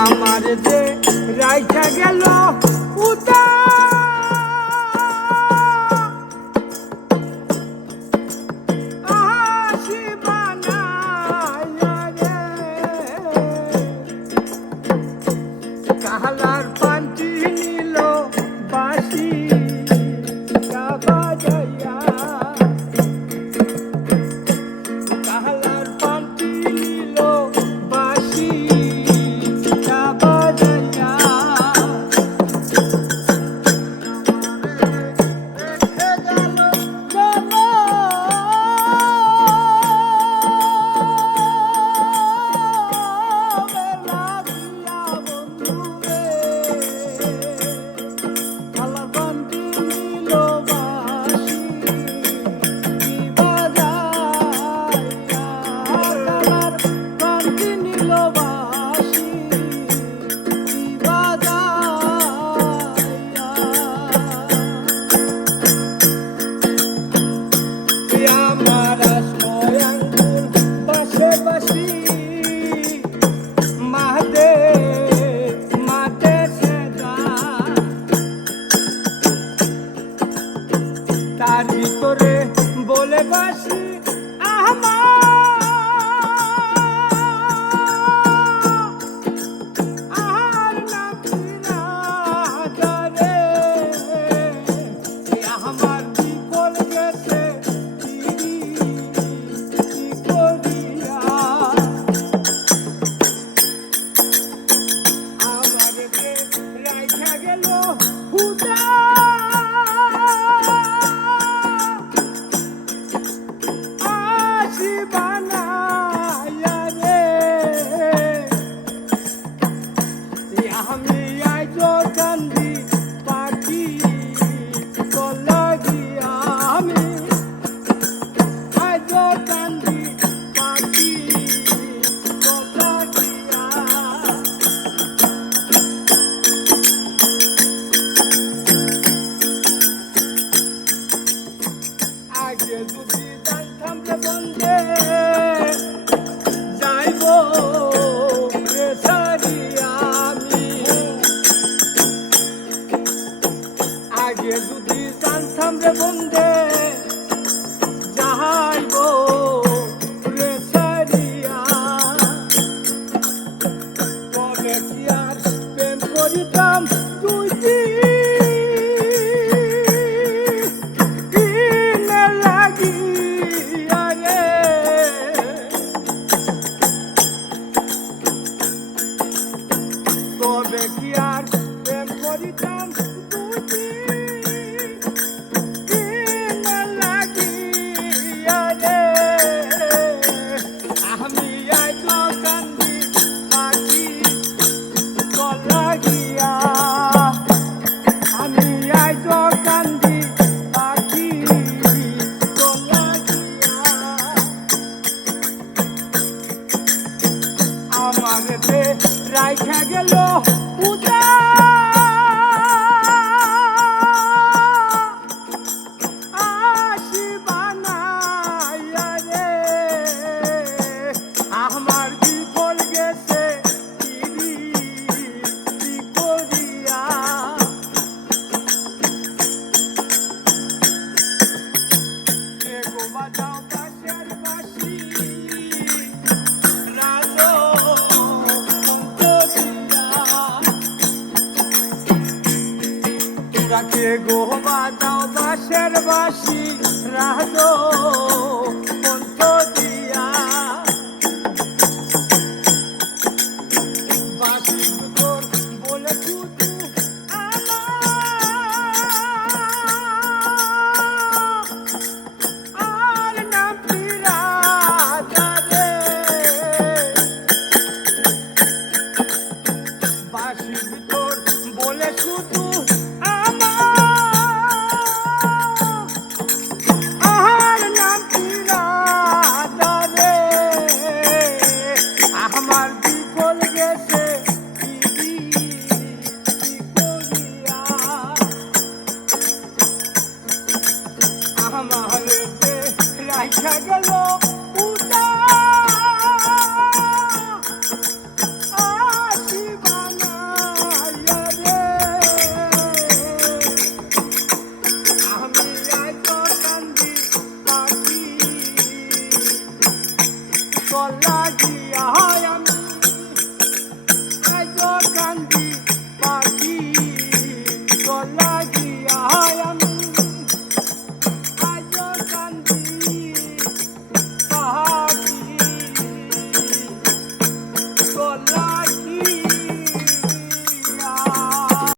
আমার যে রাইখা গেল উতা কাহালার পান্তি নিল বাসি বাজাইয়া কাহালার পান্তি নিল বাসি বাজাইয়া রেখে গেল তার ভিতরে বলে বাসি আর আমার বিপদ গেছে আমার রাইখা গেল হুদা আমি আজ কান্দি পাখি লাগিয়া আমি আজ কান্দি পাখি লাগিয়া আগে যদি জানতাম যে বন্ধে যাইব আগে যদি জানতাম রে বন্ধে যাইব রে সারিয়া তবে কি আর প্রেম করিতাম তুই দিনে লাগিয়া রে তবে কি আর প্রেম করিতাম আমার রাইখা গেল উদা আসিবানাইয়া রে আমার বিফল গেছে করিয়া বাজাও পাশের বাসি রাখে গো বাজাও বাঁশের বাঁশি রাজো